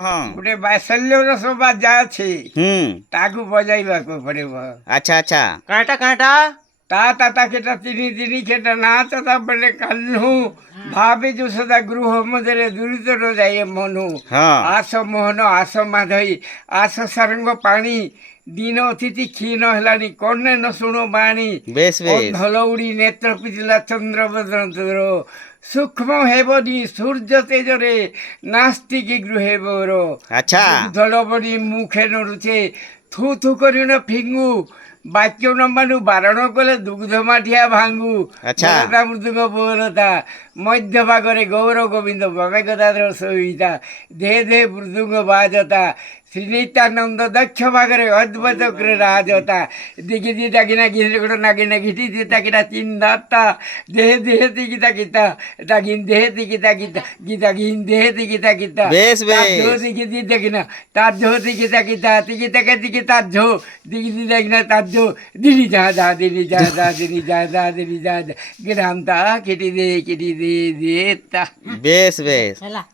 ହଁ ଗୋଟେ ବାତ୍ସଲ୍ୟର ସବୁ ବାଜା ଅଛି, ହୁଁ ତାକୁ ବଜାଇବାକୁ ପଡ଼ିବ। ଆଚ୍ଛା ଆଚ୍ଛା କାଁଟା କାଁଟା ତା ତାତା କେଟା ତିନି ତିନି କେଟା ନାଚ ତାପରେ କାହ୍ନୁ ଭାବିଛୁ ସଦା ଗୃହ ମଧ୍ୟରେ ଦୁରିତର ଯାଇ ମନୁ। ହଁ ଆସ ମୋହନ ଆସ ମାଧଇ ଆସ ସାରଙ୍ଗ ପାଣି, ଦିନ ଅତିଥି କ୍ଷୀଣ ହେଲାଣି କର୍ଣ୍ଣେ ନ ଶୁଣ ବାଣୀ। ବେଶ ବେଶ ଅନ୍ଧଲଉଡ଼ି ନେତ୍ର ପିଟିଲା ଚନ୍ଦ୍ର ବଦନ, ସୂକ୍ଷ୍ମ ହେବନି ସୂର୍ଯ୍ୟ ତେଜରେ ନାସ୍ତିକି ଗୃହେ ବୋର। ଆଚ୍ଛା ଦୁଗ୍ଧ ଲବଣୀ ମୁଖେ ନରୁଛେ ଥୁ ଥୁ କରିଣ ଫିଙ୍ଗୁ, ବାକ୍ୟ ନ ମାନୁ ବାରଣ କଲେ ଦୁଗ୍ଧ ମାଠିଆ ଭାଙ୍ଗୁ। ଆଚ୍ଛା ବରତା ମୃଦୁଙ୍ଗ ବୋରତା ମଧ୍ୟ ଭାଗରେ ଗୌର ଗୋବିନ୍ଦ ବାବେଗଦାଧର ସହିତା, ଦେହ ଦେହ ମୃଦୁଙ୍ଗ ବାଜତା ଶ୍ରୀନିତାନନ୍ଦ ଦକ୍ଷ ଭାଗରେ ଅଦ୍ଭୁତ ରାଜତା। ଦିଗି ଦିଟା କିନା ଘିରେ ଗୋଟେ ନାଗିନା ଘିଟି ଦିଟା କିନା ଚିନ୍ତାତା, ଦେହ ଦେହ ଦିଗିତା ଗୀତା দাগিন দেহে দিকে দাগিতা গীতা গিন দেহে দিকে দাগিতা বেশ তার ঝো বেশ দিকে দিয়ে দেখি না তার ঝো দিকে দাগিতা দিকে তাকে দিকে তার ঝো দিকে দিয়ে দেখি না তার ঝো দিদি যা যা দিদি যা যা দিদি যা যা দিদি যা যা গ্রাম তা কেটে দে তা বেশ বেশ ହେଲା